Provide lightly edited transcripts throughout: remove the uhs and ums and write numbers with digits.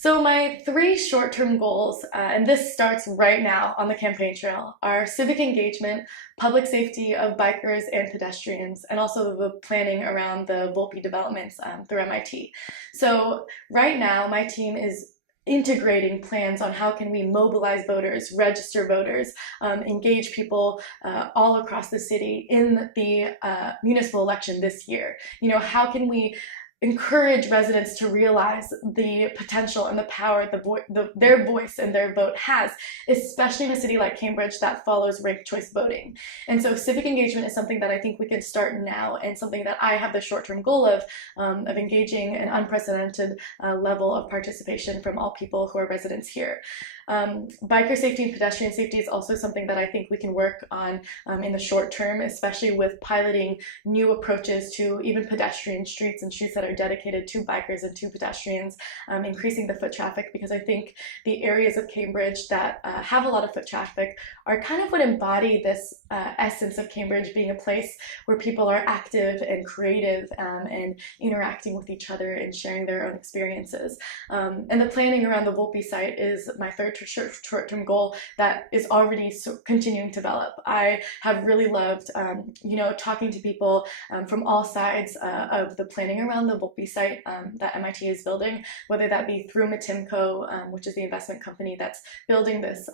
So my three short-term goals, and this starts right now on the campaign trail, are civic engagement, public safety of bikers and pedestrians, and also the planning around the Volpe developments through MIT. So right now my team is integrating plans on how can we mobilize voters, register voters, engage people all across the city in the municipal election this year. How can we encourage residents to realize the potential and the power their voice and their vote has, especially in a city like Cambridge that follows ranked choice voting. And so civic engagement is something that I think we can start now, and something that I have the short-term goal of engaging an unprecedented level of participation from all people who are residents here. Biker safety and pedestrian safety is also something that I think we can work on in the short term, especially with piloting new approaches to even pedestrian streets and streets that are dedicated to bikers and to pedestrians, increasing the foot traffic, because I think the areas of Cambridge that have a lot of foot traffic are kind of what embody this essence of Cambridge being a place where people are active and creative and interacting with each other and sharing their own experiences. And the planning around the Volpe site is my third short-term goal that is already continuing to develop. I have really loved, talking to people from all sides of the planning around the Volpe site that MIT is building, whether that be through Matimco, which is the investment company that's building this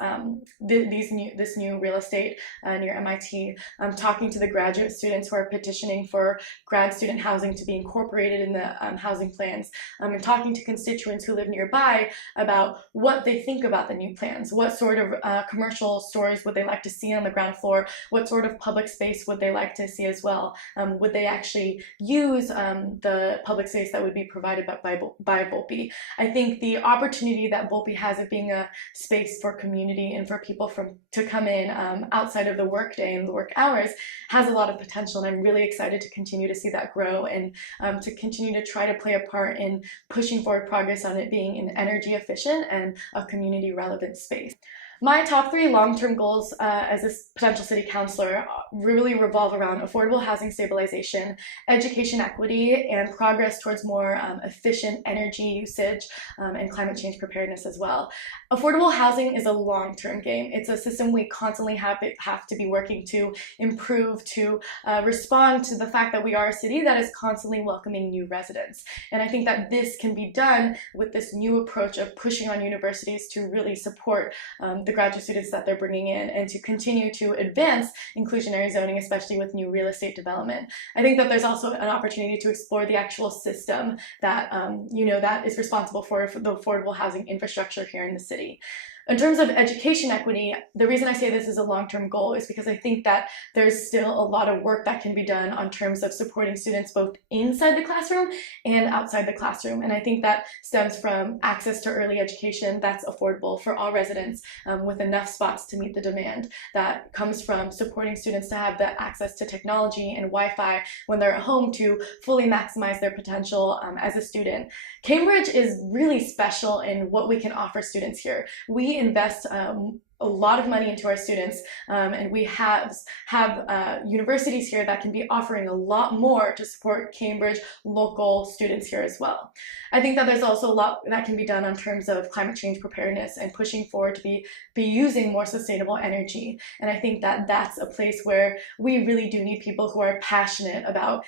new real estate near MIT, talking to the graduate students who are petitioning for grad student housing to be incorporated in the housing plans, and talking to constituents who live nearby about what they think about the new plans. What sort of commercial stores would they like to see on the ground floor? What sort of public space would they like to see as well? Would they actually use the public space that would be provided by Volpe? I think the opportunity that Volpe has of being a space for community and for people to come in outside of the workday and the work hours has a lot of potential, and I'm really excited to continue to see that grow and to continue to try to play a part in pushing forward progress on it being an energy efficient and a community relevant space. My top three long-term goals as a potential city councilor really revolve around affordable housing stabilization, education equity, and progress towards more efficient energy usage and climate change preparedness as well. Affordable housing is a long-term game. It's a system we constantly have to be working to improve, to respond to the fact that we are a city that is constantly welcoming new residents. And I think that this can be done with this new approach of pushing on universities to really support the graduate students that they're bringing in, and to continue to advance inclusionary zoning, especially with new real estate development. I think that there's also an opportunity to explore the actual system that that is responsible for the affordable housing infrastructure here in the city. In terms of education equity, the reason I say this is a long-term goal is because I think that there's still a lot of work that can be done on terms of supporting students both inside the classroom and outside the classroom. And I think that stems from access to early education that's affordable for all residents with enough spots to meet the demand. That comes from supporting students to have that access to technology and Wi-Fi when they're at home to fully maximize their potential as a student. Cambridge is really special in what we can offer students here. We invest a lot of money into our students, and we have universities here that can be offering a lot more to support Cambridge local students here as well. I think that there's also a lot that can be done in terms of climate change preparedness and pushing forward to be using more sustainable energy. And I think that that's a place where we really do need people who are passionate about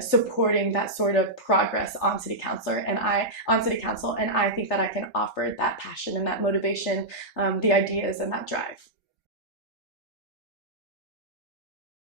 supporting that sort of progress on city council, and I think that I can offer that passion and that motivation, the ideas and that drive.